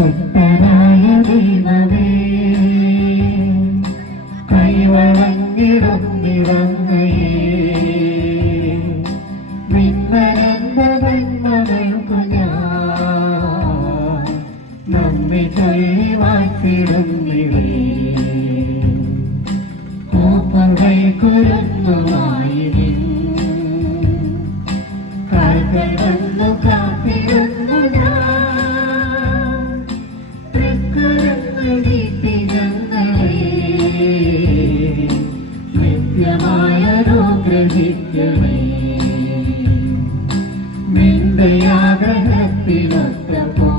ശക്തനായ ദൈവമേ കൈവളങ്ങിടന്നിടങ്ങയേ മിന്നരന്തവന്മകൾക്കു ഞാൻ നമ്മെ ചൊല്ലി വാഴ്ത്തിടുന്നിടേ കോപ്പുകൈ കുരുന്നുമായി കൈവന്നു കാത്തിരുന്നു നിത്യമായൊരുഗ്രഹിക്കണേ നിന്റെ ആഗ്രഹത്തിനൊത്തപ്പോ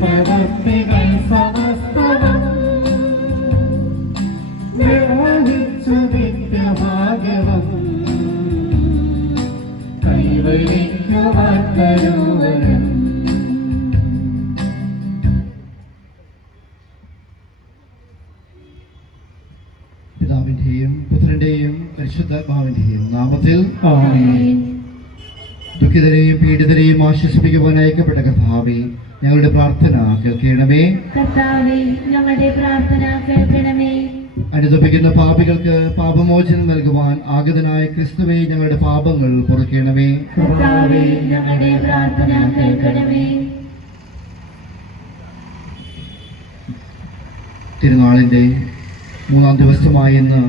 പ്രവർത്തികൾ സമസ്തവും നിർവഹിച്ചു നിത്യഭാഗ്യവും കൈവരിക്കുവാൻ തരുവനും പിതാവിന്റെയും പുത്രന്റെയും പരിശുദ്ധാത്മാവിന്റെയും നാമത്തിൽ ദുഃഖിതരെയും പീഡിതരെയും ആശ്വസിപ്പിക്കുവാൻ അയക്കപ്പെട്ട കർത്താവേ, ഞങ്ങളുടെ പ്രാർത്ഥന കേൾക്കണമേ. ഞങ്ങളുടെ പ്രാർത്ഥന കേൾക്കണമേ. അനുതപിക്കുന്ന പാപികൾക്ക് പാപമോചനം നൽകുവാൻ ആഗതനായ ക്രിസ്തുവേ, ഞങ്ങളുടെ പാപങ്ങൾ പൊറുക്കണമേ. ഞങ്ങളുടെ പ്രാർത്ഥന കേൾക്കണമേ. തിരുനാളിന്റെ 3-ാം ദിവസമായ ഇന്ന്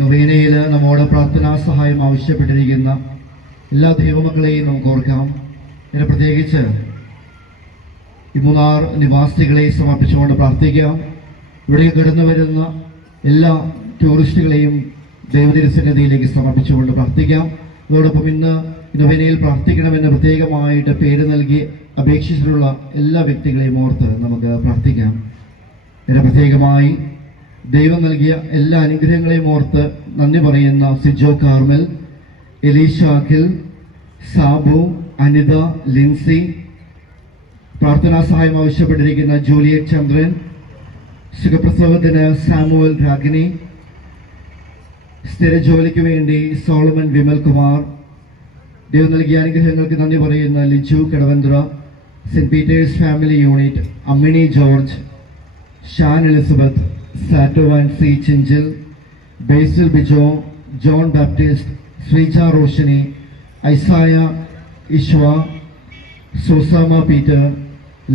നൊവേനയിൽ നമ്മോട് പ്രാർത്ഥനാ സഹായം ആവശ്യപ്പെട്ടിരിക്കുന്ന എല്ലാ ദൈവമക്കളെയും നമുക്ക് ഓർക്കാം. ഇതിനെ പ്രത്യേകിച്ച് ഈ മൂന്നാർ നിവാസികളെ സമർപ്പിച്ചുകൊണ്ട് പ്രാർത്ഥിക്കാം. ഇവിടെ കടന്നു വരുന്ന എല്ലാ ടൂറിസ്റ്റുകളെയും ദൈവതിരുസന്നിധിയിലേക്ക് സമർപ്പിച്ചുകൊണ്ട് പ്രാർത്ഥിക്കാം. അതോടൊപ്പം ഇന്ന് നൊവേനയിൽ പ്രാർത്ഥിക്കണമെന്ന് പ്രത്യേകമായിട്ട് പേര് നൽകി അപേക്ഷിച്ചിട്ടുള്ള എല്ലാ വ്യക്തികളെയും ഓർത്ത് നമുക്ക് പ്രാർത്ഥിക്കാം. ഇതിനെ പ്രത്യേകമായി ദൈവം നൽകിയ എല്ലാ അനുഗ്രഹങ്ങളെയും ഓർത്ത് നന്ദി പറയുന്ന സിജോ കാർമൽ, എലീഷ അഖിൽ, സാബു, അനിത, ലിൻസി, പ്രാർത്ഥനാ സഹായം ആവശ്യപ്പെട്ടിരിക്കുന്ന ജൂലിയറ്റ് ചന്ദ്രൻ, സുഖപ്രസവത്തിന് സാമുവൽ രാഗിനി, സ്ഥിര ജോലിക്ക് വേണ്ടി സോളമൻ വിമൽ കുമാർ, ദൈവം നൽകിയ അനുഗ്രഹങ്ങൾക്ക് നന്ദി പറയുന്ന Liju Kadavanthra, saint Peter's family unit, Ammini George, Shan Elizabeth, സാറ്റോവാൻ സി ചിഞ്ചിൽ, Basil Bijo, John Baptist, Sreeja Roshni, Isaiah ഇഷ്വ, സുസമ പീറ്റർ,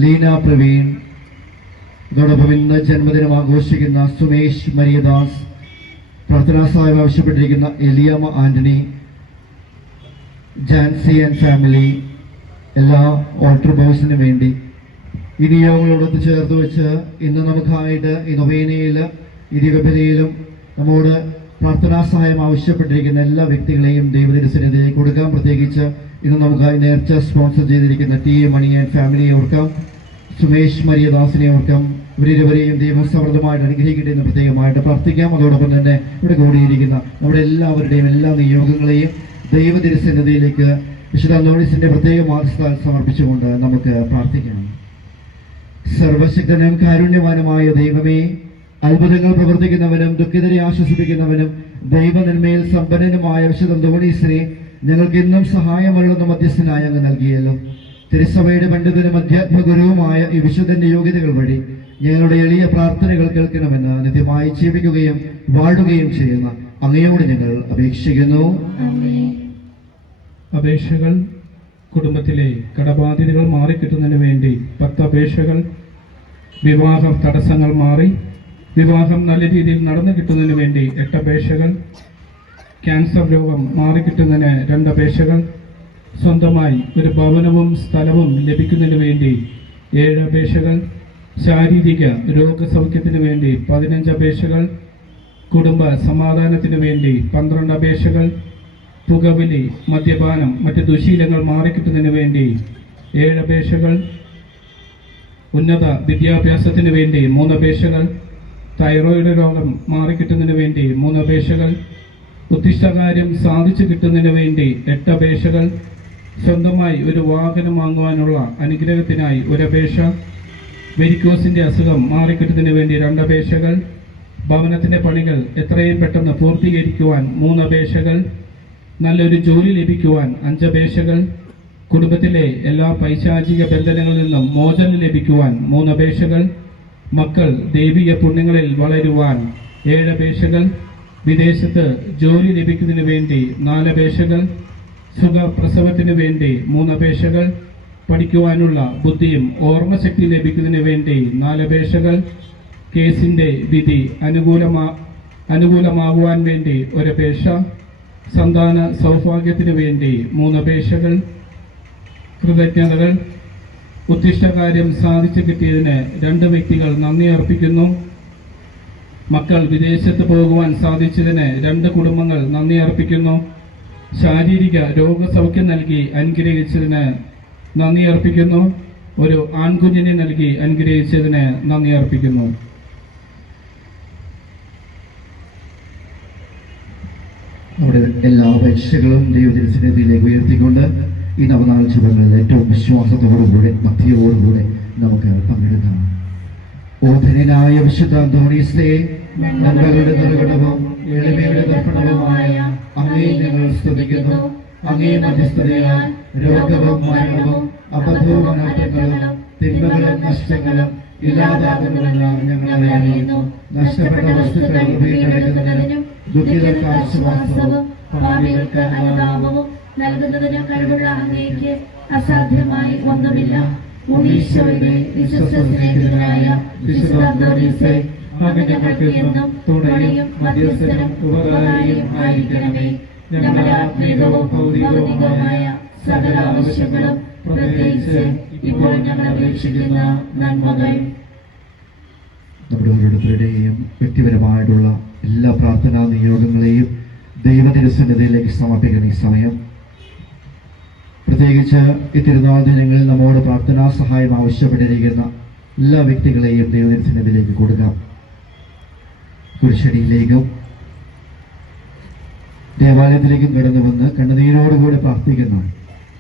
ലീന പ്രവീൺ, അതോടൊപ്പം ഇന്ന് ജന്മദിനം ആഘോഷിക്കുന്ന സുമേഷ് മരിയദാസ്, പ്രാർത്ഥനാ സഹായം ആവശ്യപ്പെട്ടിരിക്കുന്ന Eliyamma Antony, Jancy and family, എല്ലാ ഓൾട്ടർ ബോയ്സിനും വേണ്ടി ഈ നിയോഗങ്ങളോടൊത്ത് ചേർത്ത് വെച്ച് ഇന്ന് നമുക്കായിട്ട് ഈ നൊവേനയിൽ ഈ ദിവബലിയിലും നമ്മോട് പ്രാർത്ഥനാ സഹായം ആവശ്യപ്പെട്ടിരിക്കുന്ന എല്ലാ വ്യക്തികളെയും ദൈവതിരുസന്നിധിയിലേക്ക് കൊടുക്കാം. പ്രത്യേകിച്ച് ഇന്ന് നമുക്കായി നേർച്ച സ്പോൺസർ ചെയ്തിരിക്കുന്ന ടി എ മണി ആൻഡ് ഫാമിലിയെ ഓർക്കാം, സുമേഷ് മരിയദാസിനെ ഓർക്കാം. ഇവരിരുവരെയും ദൈവം സമൃദ്ധമായിട്ട് അനുഗ്രഹിക്കട്ടെ എന്ന് പ്രത്യേകമായിട്ട് പ്രാർത്ഥിക്കാം. അതോടൊപ്പം തന്നെ ഇവിടെ കൂടിയിരിക്കുന്ന നമ്മുടെ എല്ലാവരുടെയും എല്ലാ നിയോഗങ്ങളെയും ദൈവതിരുസന്നിധിയിലേക്ക് വിശുദ്ധ അന്തോണീസിന്റെ പ്രത്യേക മാധ്യസ്ഥാൽ സമർപ്പിച്ചുകൊണ്ട് നമുക്ക് പ്രാർത്ഥിക്കണം. സർവശക്തനും കാരുണ്യവാനുമായ ദൈവമേ, അത്ഭുതങ്ങൾ പ്രവർത്തിക്കുന്നവനും ദുഃഖിതരെ ആശ്വസിപ്പിക്കുന്നവനും ദൈവനന്മയിൽ സമ്പന്നനുമായ വിശുദ്ധ അന്തോണീസിനെ ഞങ്ങൾക്ക് ഇന്നും സഹായമരുളുന്ന മധ്യസ്ഥനായി അങ്ങ് നൽകിയല്ലോ. തിരുസഭയുടെ പണ്ഡിതനും അധ്യാത്മ ഗുരുവുമായ ഈ വിശുദ്ധന്റെ യോഗ്യതകൾ വഴി ഞങ്ങളുടെ എളിയ പ്രാർത്ഥനകൾ കേൾക്കണമെന്ന് നിത്യമായി ജീവിക്കുകയും വാഴുകയും ചെയ്യുന്ന അങ്ങയോട് ഞങ്ങൾ അപേക്ഷിക്കുന്നു. അപേക്ഷകൾ: കുടുംബത്തിലെ കടബാധ്യതകൾ മാറിക്കിട്ടുന്നതിന് വേണ്ടി 10 അപേക്ഷകൾ. വിവാഹ തടസ്സങ്ങൾ മാറി വിവാഹം നല്ല രീതിയിൽ നടന്നു കിട്ടുന്നതിന് വേണ്ടി 8 അപേക്ഷകൾ. ക്യാൻസർ രോഗം മാറിക്കിട്ടുന്നതിന് 2 അപേക്ഷകൾ. സ്വന്തമായി ഒരു ഭവനവും സ്ഥലവും ലഭിക്കുന്നതിന് വേണ്ടി 7 അപേക്ഷകൾ. ശാരീരിക രോഗസൗഖ്യത്തിന് വേണ്ടി 15 അപേക്ഷകൾ. കുടുംബ സമാധാനത്തിന് വേണ്ടി 12 അപേക്ഷകൾ. പുകവലി, മദ്യപാനം, മറ്റ് ദുശീലങ്ങൾ മാറിക്കിട്ടുന്നതിന് വേണ്ടി 7 അപേക്ഷകൾ. ഉന്നത വിദ്യാഭ്യാസത്തിന് വേണ്ടി 3 അപേക്ഷകൾ. തൈറോയിഡ് രോഗം മാറിക്കിട്ടുന്നതിന് വേണ്ടി 3 അപേക്ഷകൾ. ഉദ്ദിഷ്ടകാര്യം സാധിച്ചു കിട്ടുന്നതിന് വേണ്ടി 8 അപേക്ഷകൾ. സ്വന്തമായി ഒരു വാഹനം വാങ്ങുവാനുള്ള അനുഗ്രഹത്തിനായി 1 അപേക്ഷ. വെരിക്കോസിന്റെ അസുഖം മാറിക്കിട്ടുന്നതിന് വേണ്ടി 2 അപേക്ഷകൾ. ഭവനത്തിന്റെ പണികൾ എത്രയും പെട്ടെന്ന് പൂർത്തീകരിക്കുവാൻ 3 അപേക്ഷകൾ. നല്ലൊരു ജോലി ലഭിക്കുവാൻ 5 അപേക്ഷകൾ. കുടുംബത്തിലെ എല്ലാ പൈശാചിക ബന്ധനങ്ങളിൽ നിന്നും മോചനം ലഭിക്കുവാൻ 3 അപേക്ഷകൾ, മക്കൾ ദൈവിക പുണ്യങ്ങളിൽ വളരുവാൻ 7 അപേക്ഷകൾ, വിദേശത്ത് ജോലി ലഭിക്കുന്നതിന് വേണ്ടി 4 അപേക്ഷകൾ, സുഖപ്രസവത്തിന് വേണ്ടി 3 അപേക്ഷകൾ, പഠിക്കുവാനുള്ള ബുദ്ധിയും ഓർമ്മശക്തി ലഭിക്കുന്നതിന് വേണ്ടി 4 അപേക്ഷകൾ, കേസിന്റെ വിധി അനുകൂലമാകുവാൻ വേണ്ടി 1 അപേക്ഷ, സന്താന സൗഭാഗ്യത്തിന് വേണ്ടി 3 അപേക്ഷകൾ. കൃതജ്ഞതകൾ. ഉദ്ദിഷ്ടകാര്യം സാധിച്ചു കിട്ടിയതിന് 2 വ്യക്തികൾ നന്ദി അർപ്പിക്കുന്നു. മക്കൾ വിദേശത്ത് പോകുവാൻ സാധിച്ചതിന് 2 കുടുംബങ്ങൾ നന്ദി അർപ്പിക്കുന്നു. ശാരീരിക രോഗസൗഖ്യം നൽകി അനുഗ്രഹിച്ചതിന് നന്ദി അർപ്പിക്കുന്നു. ഒരു ആൺകുഞ്ഞിനെ നൽകി അനുഗ്രഹിച്ചതിന് നന്ദി അർപ്പിക്കുന്നു. നമ്മുടെ എല്ലാ അപേക്ഷകളും ദൈവത്തിലേക്ക് ഉയർത്തിക്കൊണ്ട് ഈ നവനാൾ ശുഭങ്ങളിൽ ഏറ്റവും വിശ്വാസത്തോടുകൂടെ ഭക്തിയോടുകൂടെ നമുക്ക് പങ്കെടുക്കാം. ഓ ധന്യനായ വിശുദ്ധ അന്തോണീസേ, നന്മകളുടെ നിർഘടവും എളിമയുടെ ദർപ്പണവുമായ അങ്ങേ ഞങ്ങൾ സ്തുതിക്കുന്നു. അങ്ങേ മധ്യസ്ഥതയാൽ രോഗവും മരണവും അബദ്ധവും അനാഥങ്ങളും തിന്മകളും നഷ്ടങ്ങളും ഇല്ലാതാകുന്നുവെന്ന് ഞങ്ങളെ അറിയുന്നു. നഷ്ടപ്പെട്ട വസ്തുക്കൾ വീണ്ടെടുക്കുന്നതിനും ദുഃഖിതർക്ക് ആശ്വാസവും പാപികൾക്ക് അനുതാപവും നൽകുന്നതിന് കഴിവുള്ള അങ്ങേക്ക് അസാധ്യമായി ഒന്നുമില്ല. ഉണ്ണീശോയുടെ വിശ്വസ്ത സ്നേഹിതനായ വിശുദ്ധ അന്തോണീസേ, അങ്ങ് ഞങ്ങൾക്ക് എന്നും തുണയും മധ്യസ്ഥനും ഉപകാരിയും ആയിരിക്കണമേ. ഞങ്ങളുടെ ആത്മീയവും ഭൗതികവുമായ സകല ആവശ്യങ്ങളും പ്രത്യേകിച്ച് ഇപ്പോൾ ഞങ്ങൾ അപേക്ഷിക്കുന്ന നന്മകൾ. നമ്മുടെ ഓരോരുത്തരുടെയും വ്യക്തിപരമായിട്ടുള്ള എല്ലാ പ്രാർത്ഥനാ നിയോഗങ്ങളെയും ദൈവതിരുസന്നിധിയിലേക്ക് സമർപ്പിക്കുന്ന ഈ സമയം, പ്രത്യേകിച്ച് ഈ തിരുനാൾ ദിനങ്ങളിൽ നമ്മോട് പ്രാർത്ഥനാ സഹായം ആവശ്യപ്പെട്ടിരിക്കുന്ന എല്ലാ വ്യക്തികളെയും ദൈവതിരുസന്നിധിയിലേക്ക് കൊടുക്കാം. കുരിശടിയിലേക്കും ദേവാലയത്തിലേക്കും കടന്നു വന്ന് കണ്ണുനീരോടുകൂടി പ്രാർത്ഥിക്കുന്ന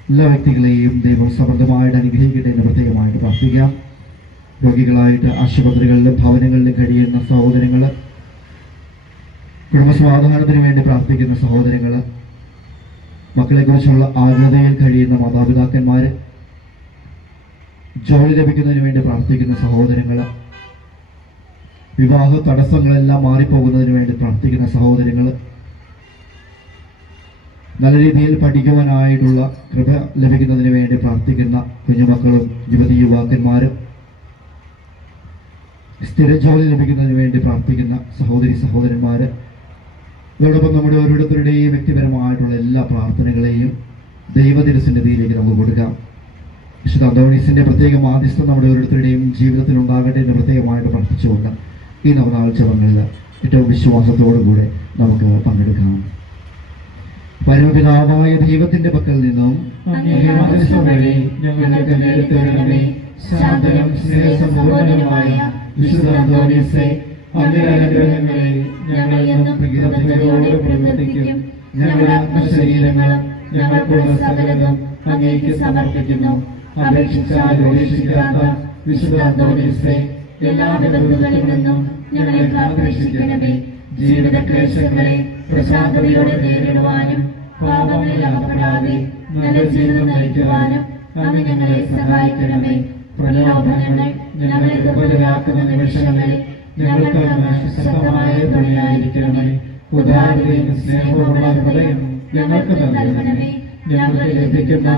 എല്ലാ വ്യക്തികളെയും ദൈവം സമൃദ്ധമായിട്ട് അനുഗ്രഹിക്കട്ടെ എന്ന് പ്രത്യേകമായിട്ട് പ്രാർത്ഥിക്കാം. രോഗികളായിട്ട് ആശുപത്രികളിലും ഭവനങ്ങളിലും കഴിയുന്ന സഹോദരങ്ങൾ, കുടുംബസമാധാനത്തിന് വേണ്ടി പ്രാർത്ഥിക്കുന്ന സഹോദരങ്ങൾ, മക്കളെക്കുറിച്ചുള്ള ആകുലതയിൽ കഴിയുന്ന മാതാപിതാക്കന്മാർ, ജോലി ലഭിക്കുന്നതിന് വേണ്ടി പ്രാർത്ഥിക്കുന്ന സഹോദരങ്ങൾ, വിവാഹ തടസ്സങ്ങളെല്ലാം മാറിപ്പോകുന്നതിന് വേണ്ടി പ്രാർത്ഥിക്കുന്ന സഹോദരങ്ങൾ, നല്ല രീതിയിൽ പഠിക്കുവാനായിട്ടുള്ള കൃപ ലഭിക്കുന്നതിന് വേണ്ടി പ്രാർത്ഥിക്കുന്ന കുഞ്ഞുമക്കളും യുവതി യുവാക്കന്മാരും, സ്ഥിര ജോലി ലഭിക്കുന്നതിന് വേണ്ടി പ്രാർത്ഥിക്കുന്ന സഹോദരി സഹോദരന്മാര്, ഇതോടൊപ്പം നമ്മുടെ ഓരോരുത്തരുടെയും വ്യക്തിപരമായിട്ടുള്ള എല്ലാ പ്രാർത്ഥനകളെയും ദൈവതിരുസന്നിധിയിലേക്ക് നമുക്ക് കൊടുക്കാം. വിശുദ്ധ അന്തോണീസിന്റെ പ്രത്യേക മാധ്യസ്ഥം നമ്മുടെ ഓരോരുത്തരുടെയും ജീവിതത്തിൽ ഉണ്ടാകട്ടെ എന്ന് പ്രത്യേകമായിട്ട് പ്രാർത്ഥിച്ചുകൊണ്ട് ഈ നവനാൾ ജപങ്ങളിൽ ഏറ്റവും വിശ്വാസത്തോടുകൂടെ നമുക്ക് പങ്കെടുക്കാം. പരമപിതാവായ ദൈവത്തിന്റെ പക്കൽ നിന്നും ഞങ്ങൾക്ക് നേരിട്ടുവരണമേ. ശാന്തനും സ്നേഹസമ്പൂർണനുമായ വിശുദ്ധ അന്തോണീസേ, അങ്ങേ അനുഗ്രഹങ്ങളെ ഞങ്ങൾ എന്നും കൃതജ്ഞതയോടെ പ്രവർത്തിക്കും. ഞങ്ങളുടെ ആത്മശരീരങ്ങളും ഞങ്ങൾക്കുള്ള സകലതും അങ്ങേക്ക് സമർപ്പിക്കുന്നു. അപേക്ഷിച്ചാൽ ഉപേക്ഷിക്കാത്ത വിശുദ്ധ അന്തോണീസേ, എല്ലാ വിപത്തുകളിൽ നിന്നും ഞങ്ങളെ കാത്തുരക്ഷിക്കണമേ. ജീവിത ക്ലേശങ്ങളെ പ്രശാന്തതയോടെ നേരിടുവാനും പാപങ്ങളിൽ അകപ്പെടാതെ നല്ല ജീവിതം നയിക്കുവാനും അങ്ങ് ഞങ്ങളെ സഹായിക്കണമേ. പ്രലോഭനങ്ങൾ ഞങ്ങളെ ദുർബലരാക്കുന്ന നിമിഷങ്ങളിൽ ഞങ്ങൾക്ക് അങ്ങ് ശക്തമായ തുണയായിരിക്കണമേ. ഉദാരതയും സ്നേഹവുമുള്ള ഹൃദയം ഞങ്ങൾക്ക് നൽകണമേ. ഞങ്ങൾക്ക് ലഭിക്കുന്ന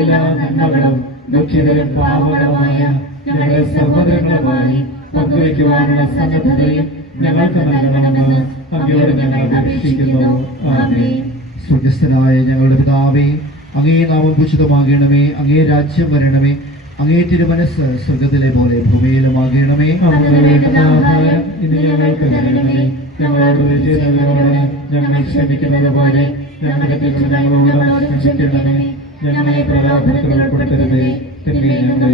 എല്ലാ നന്മകളും ദുഃഖിതരും പാവങ്ങളുമായ ഞങ്ങളുടെ സഹോദരങ്ങളുമായി പങ്കുവയ്ക്കുവാനുള്ള സന്നദ്ധതയും ഞങ്ങൾക്ക് നൽകണമെന്ന് അങ്ങയോട് ഞങ്ങൾ അപേക്ഷിക്കുന്നു. ആമേൻ. സ്വർഗസ്ഥനായ ഞങ്ങളുടെ പിതാവേ, അങ്ങേ നാമം പൂജിതമാകണമേ. അങ്ങേ രാജ്യം വരണമേ. അങ്ങേ തിരുമനസ് സ്വർഗത്തിലെ പോലെ ഭൂമിയിലുമാകണമേ. ഇന്ന് ഞങ്ങൾക്ക് തരണമേ. ഞങ്ങളോട് വിജയങ്ങളോട് ഞങ്ങൾ ക്ഷമിക്കുന്നത് പോലെ ഞങ്ങളുടെ തെറ്റുകളോട് ക്ഷമിക്കണമേ. ഞങ്ങളെ പ്രലോഭനത്തിൽ ഉൾപ്പെടുത്തരുതേ, ഞങ്ങളെ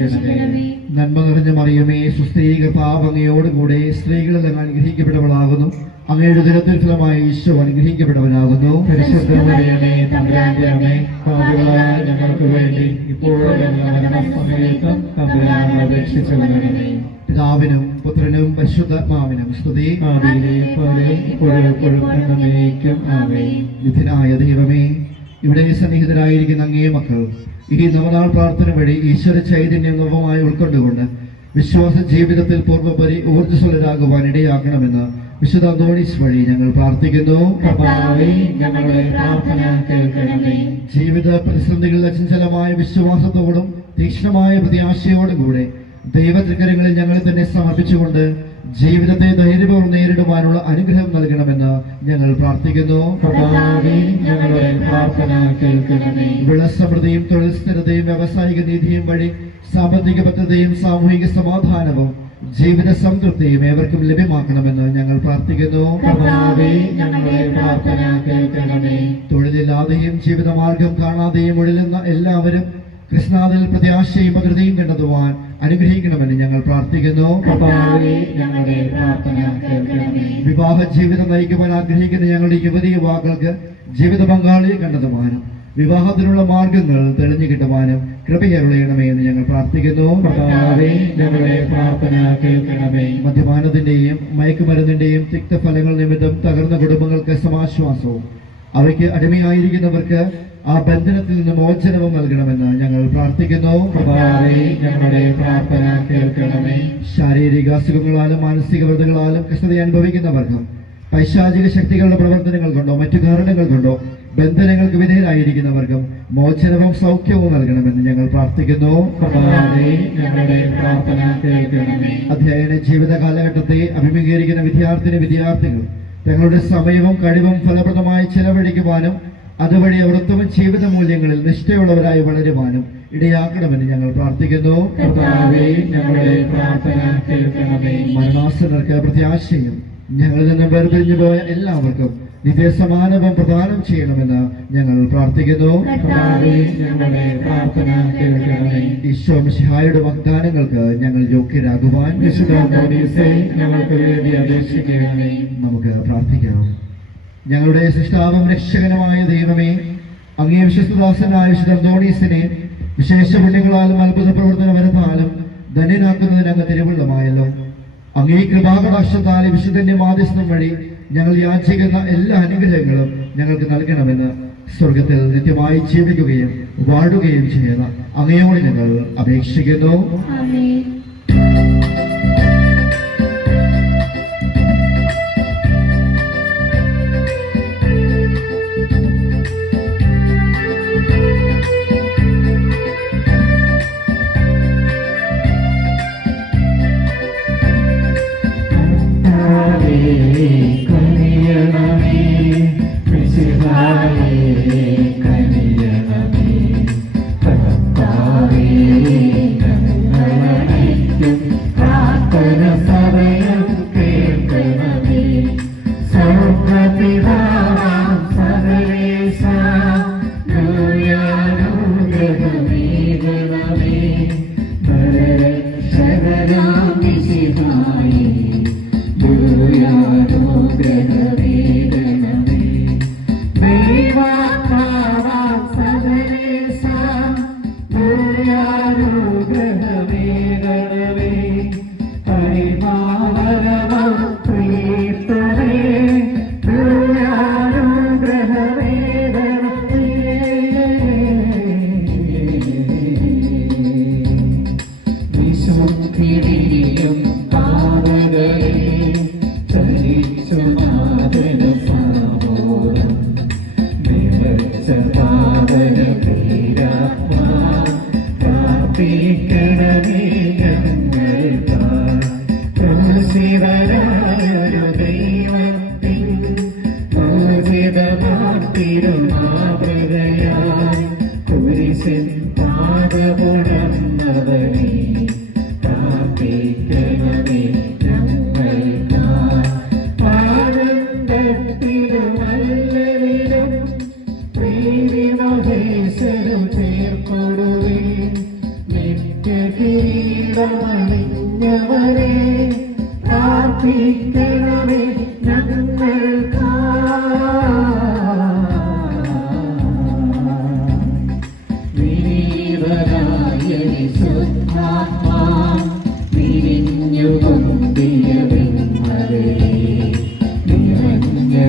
രക്ഷിക്കണമേ. നന്മ നിറഞ്ഞ മറിയമേ, സുസ്ഥീ കർത്താവ് അങ്ങയോടുകൂടെ സ്ത്രീകളെല്ലാം അനുഗ്രഹിക്കപ്പെട്ടവളാകുന്നു. അങ്ങയുടെ ഉദരത്തിൻ ഫലമായി ഈശോ അനുഗ്രഹിക്കപ്പെട്ടവനാകുന്നു. പരിശുദ്ധമറിയമേ, തമ്പുരാന്റെ അമ്മേ, പാപികളായ ഞങ്ങൾക്ക് വേണ്ടി ഇപ്പോഴും ഞങ്ങളുടെ മരണസമയത്തും തമ്പുരാനെ അപേക്ഷിച്ചുകൊള്ളണമേ. പിതാവിനും പുത്രനും പരിശുദ്ധാത്മാവിനും സ്തുതി. ഇപ്പോഴും എന്നേക്കും. ആമേൻ. നിത്യനായ ദൈവമേ, ഇവിടെ സന്നിഹിതരായിരിക്കുന്ന അങ്ങേ മക്കൾ ഈ നവനാൾ പ്രാർത്ഥന വഴി ഈശ്വര ചൈതന്യം നവമായി ഉൾക്കൊണ്ടുകൊണ്ട് വിശ്വാസ ജീവിതത്തിൽ പൂർവ്വപരി ഊർജ്ജസ്വലരാകുവാൻ ഇടയാക്കണമെന്ന് വിശുദ്ധ അന്തോണീസ് വഴി ഞങ്ങൾ പ്രാർത്ഥിക്കുന്നു. കർത്താവേ, ഞങ്ങളുടെ പ്രാർത്ഥന കേൾക്കണമേ. ജീവിത പ്രതിസന്ധികളിൽ അചഞ്ചലമായ വിശ്വാസത്തോടും തീക്ഷ്ണമായ പ്രത്യാശയോടും കൂടെ ദൈവചക്രങ്ങളിൽ ഞങ്ങളെ തന്നെ സമർപ്പിച്ചുകൊണ്ട് ജീവിതത്തെ ധൈര്യപൂർവ്വം നേരിടുവാനുള്ള അനുഗ്രഹം നൽകണമെന്ന് ഞങ്ങൾ പ്രാർത്ഥിക്കുന്നു. കർത്താവേ, ഞങ്ങളുടെ പ്രാർത്ഥന കേൾക്കണമേ. വിളസമൃദ്ധിയും തൊഴിൽ സ്ഥിരതയും വ്യാവസായിക നീതിയും വഴി സാമ്പത്തിക ഭദ്രതയും സാമൂഹിക സമാധാനവും ജീവിത സംതൃപ്തിയും ഏവർക്കും ലഭ്യമാക്കണമെന്ന് ഞങ്ങൾ പ്രാർത്ഥിക്കുന്നു. കർത്താവേ, ഞങ്ങളുടെ പ്രാർത്ഥന കേൾക്കണമേ. തൊഴിലില്ലാതെയും ജീവിതമാർഗം കാണാതെയും ഉഴലുന്ന എല്ലാവരും കൃഷ്ണാദിൽ പ്രത്യാശയും ഭദ്രതയും കണ്ടെത്തുവാൻ അനുഗ്രഹിക്കണമെന്ന് ഞങ്ങൾ പ്രാർത്ഥിക്കുന്നു. കർത്താവേ, ഞങ്ങളുടെ പ്രാർത്ഥന കേൾക്കണമേ. വിവാഹ ജീവിതം നയിക്കുവാൻ ആഗ്രഹിക്കുന്ന ഞങ്ങളുടെ യുവതി യുവാക്കൾക്ക് ജീവിത പങ്കാളിയെ കണ്ടെത്തുവാനും വിവാഹത്തിനുള്ള മാർഗങ്ങൾ തെളിഞ്ഞു കിട്ടുവാനും കൃപയരുളയണമേ എന്ന് ഞങ്ങൾ പ്രാർത്ഥിക്കുന്നു. കർത്താവേ, ഞങ്ങളുടെ പ്രാർത്ഥന കേൾക്കണമേ. മദ്യപാനത്തിന്റെയും മയക്കുമരുന്നിന്റെയും തിക്തഫലങ്ങൾ നിമിത്തം തകർന്ന കുടുംബങ്ങൾക്ക് സമാശ്വാസവും അവയ്ക്ക് അടിമയായിരിക്കുന്നവർക്ക് ആ ബന്ധനത്തിൽ നിന്ന് മോചനവും നൽകണമെന്ന് ഞങ്ങൾ പ്രാർത്ഥിക്കുന്നു. കർത്താവേ, ഞങ്ങളുടെ പ്രാർത്ഥന കേൾക്കണമേ. ശാരീരിക അസുഖങ്ങളാലും മാനസിക വ്രതങ്ങളാലും കഷ്ടത അനുഭവിക്കുന്നവർക്കും പൈശാചിക ശക്തികളുടെ പ്രവർത്തനങ്ങൾ കൊണ്ടോ മറ്റു കാരണങ്ങൾ കൊണ്ടോ ബന്ധനങ്ങൾക്ക് വിധേയരായിരിക്കുന്നവർക്കും മോചനവും സൗഖ്യവും നൽകണമെന്ന് ഞങ്ങൾ പ്രാർത്ഥിക്കുന്നു. കർത്താവേ, ഞങ്ങളുടെ പ്രാർത്ഥന കേൾക്കണമേ. അധ്യയന ജീവിത കാലഘട്ടത്തെ അഭിമുഖീകരിക്കുന്ന വിദ്യാർത്ഥികൾ തങ്ങളുടെ സമയവും കഴിവും ഫലപ്രദമായി ചെലവഴിക്കുവാനും അതുവഴി അവർ ഉത്തമ ജീവിത മൂല്യങ്ങളിൽ നിഷ്ഠയുള്ളവരായി വളരുവാനും ഇടയാക്കണമെന്ന് ഞങ്ങൾ പ്രാർത്ഥിക്കുന്നു. കർത്താവേ, ഞങ്ങളുടെ പ്രാർത്ഥന കേൾക്കണമേ. മരണാസന്നർക്ക് പ്രത്യാശയും ഞങ്ങളിൽ നിന്ന് വേർപിരിഞ്ഞു പോയ എല്ലാവർക്കും നിത്യസമാനവും പ്രദാനം ചെയ്യണമെന്ന് ഞങ്ങൾ പ്രാർത്ഥിക്കുന്നു. കർത്താവേ, ഞങ്ങളുടെ പ്രാർത്ഥന കേൾക്കണമേ. ഈശോ മിശിഹായുടെ വാഗ്ദാനങ്ങൾക്ക് ഞങ്ങൾ യോഗ്യരാകുവാൻ വിശുദ്ധ അന്തോണീസേ, ഞങ്ങൾക്ക് വേണ്ടി അപേക്ഷിക്കണമേ. നമുക്ക് പ്രാർത്ഥിക്കാം. ഞങ്ങളുടെ സൃഷ്ടാവും രക്ഷകനുമായ ദൈവമേ, അങ്ങേ വിശ്വസ്തദാസനായ വിശുദ്ധ അന്തോണീസിനെ വിശേഷ പുണ്യങ്ങളാലും അത്ഭുത പ്രവർത്തന വരത്താലും ധന്യനാക്കുന്നതിന് അങ്ങ് തിരുവുള്ളമായല്ലോ. അങ്ങേ കൃപാകടാക്ഷത്താലെ വിശുദ്ധന്റെ മാധ്യസ്ഥം വഴി ഞങ്ങൾ യാചിക്കുന്ന എല്ലാ അനുഗ്രഹങ്ങളും ഞങ്ങൾക്ക് നൽകണമെന്ന് സ്വർഗത്തിൽ നിത്യമായി ജീവിക്കുകയും വാഴുകയും ചെയ്യുന്ന അങ്ങയോട് ഞങ്ങൾ അപേക്ഷിക്കുന്നു. ആമേൻ.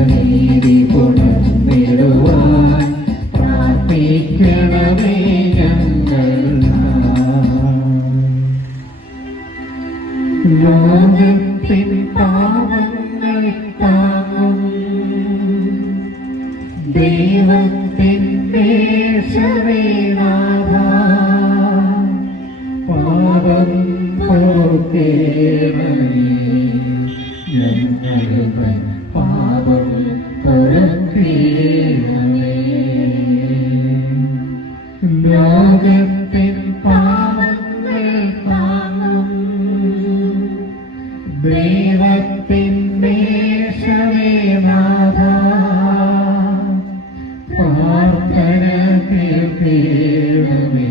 നീതി താങ്ങും ദൈവത്തിൻ്റെ ശരണാഥ പാപം പൊറുക്കേണമേ ഞങ്ങളുടെ പാപം പൊറുക്കേണമേ ലോകത്തിൻ പാപങ്ങൾ താങ്ങും ദൈവത്തിൻ്റെ ശരണാഥ പ്രാർത്ഥന കേൾക്കണമേ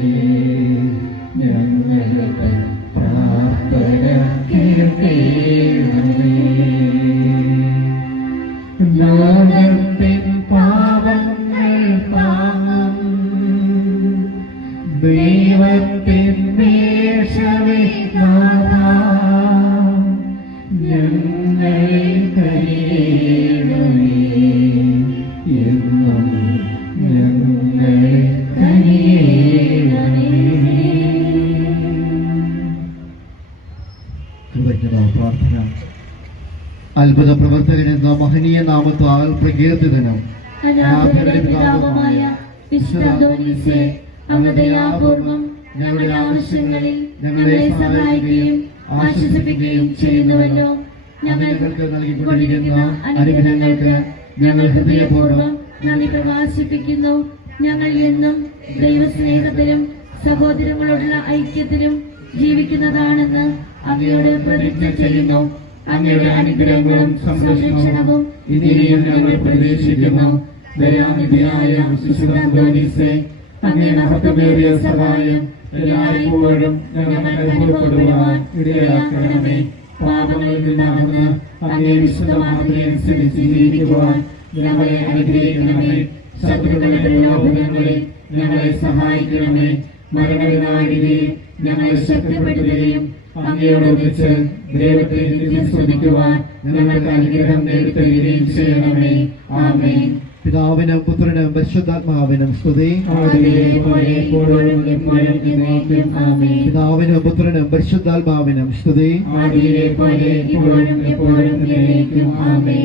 ഞങ്ങളുടെ പ്രാർത്ഥന കേൾക്കണമേ ലോകത്തിൻ പാപങ്ങൾ താങ്ങും ദൈവത്തിൻ്റെ ശരണാഥ ഞങ്ങളെ കനിയണമേ എന്നും ഞങ്ങളെ കനിയണമേ. കൃതജ്ഞതാ പ്രാർത്ഥന. അത്ഭുത പ്രവർത്തകൻ എന്ന മഹനീയ നാമത്താൽ പ്രകീർത്തിതനും അനാഥരുടെ പിതാവുമായ വിശുദ്ധ അന്തോനീസേ, അങ്ങ് ദയാപൂർവം ഞങ്ങളുടെ ആവശ്യങ്ങളിൽ ഞങ്ങളെ സഹായിക്കുകയും ആശ്വസിപ്പിക്കുകയും ചെയ്യുന്നുവല്ലോ. ഞങ്ങൾക്ക് നൽകിക്കൊണ്ടിരിക്കുന്ന അനുഗ്രഹങ്ങൾക്ക് ഞങ്ങൾ ഹൃദയപൂർവ്വം നന്ദി പ്രകാശിപ്പിക്കുന്നു. ഞങ്ങൾ എന്നും ദൈവസ്നേഹത്തിലും സഹോദരങ്ങളോടുള്ള ഐക്യത്തിലും ജീവിക്കുന്നതാണെന്ന് അങ്ങയോട് പ്രതിജ്ഞ ചെയ്യുന്നു. അങ്ങയുടെ അനുഗ്രഹങ്ങളും സംരക്ഷണവും ഇനിയും ഞങ്ങൾ പ്രതീക്ഷിക്കുന്നു. ദയാനിധിയായ വിശുദ്ധ അന്തോനീസേ, അങ്ങയുടെ മഹത്വമേറിയ സഹായം എല്ലായ്പ്പോഴും ഞങ്ങൾക്ക് അനുഭവപ്പെടുവാൻ ഇടയാക്കണമേ. പാപങ്ങളിൽ നിന്നാകുന്ന അങ്ങേ വിശുദ്ധ മാതൃകയനുസരിച്ച് ജീവിക്കുവാൻ ഞങ്ങളെ അനുഗ്രഹിക്കണമേ. ശത്രുക്കളുടെ പ്രലോഭനങ്ങളിൽ ഞങ്ങളെ സഹായിക്കണമേ. മരണവിനാഴികയിൽ ഞങ്ങളെ ശക്തിപ്പെടുത്തുകയും അങ്ങയോടൊന്നിച്ച് ദൈവത്തെ നിത്യം സ്തുതിക്കുവാൻ ഞങ്ങൾക്ക് അനുഗ്രഹം നേടിത്തരികയും ചെയ്യണമേ. ആമേൻ. പിതാവിനും പുത്രനും പരിശുദ്ധാത്മാവിനും സ്തുതി. പിതാവിനും പുത്രനും പരിശുദ്ധാത്മാവിനും സ്തുതി.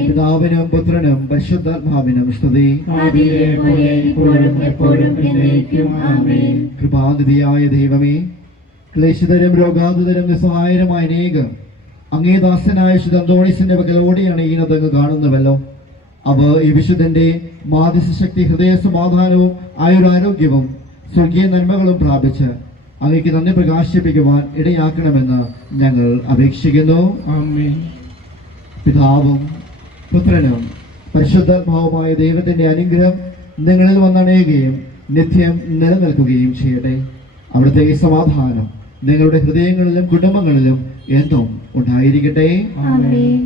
പിതാവിനും പുത്രനും പരിശുദ്ധാത്മാവിനും സ്തുതി. കൃപാനിധിയായ ദൈവമേ, ക്ലേശിതരും രോഗാതുതരും നിസ്സഹായരുമായ അനേകം അങ്ങേ ദാസനായ വിശുദ്ധ അന്തോണീസിന്റെ പകലോടെയാണ് ഈ നദങ്ങ് കാണുന്നുവല്ലോ. അവർ ഈ വിശുദ്ധന്റെ മാധ്യസ്ഥ ശക്തി, ഹൃദയ സമാധാനവും ആയുരാരോഗ്യവും സ്വർഗീയ നന്മകളും പ്രാപിച്ച് അങ്ങേക്ക് നന്ദി പ്രകാശിപ്പിക്കുവാൻ ഇടയാക്കണമെന്ന് ഞങ്ങൾ അപേക്ഷിക്കുന്നു. ആമേൻ. പിതാവും പുത്രനും പരിശുദ്ധാത്മാവുമായ ദൈവത്തിന്റെ അനുഗ്രഹം നിങ്ങളിൽ വന്നണയുകയും നിത്യം നിലനിൽക്കുകയും ചെയ്യട്ടെ. അവിടുത്തെ ഈ സമാധാനം നിങ്ങളുടെ ഹൃദയങ്ങളിലും കുടുംബങ്ങളിലും എന്നും ഉണ്ടായിരിക്കട്ടെ. ആമേൻ.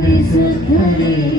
This is hallelujah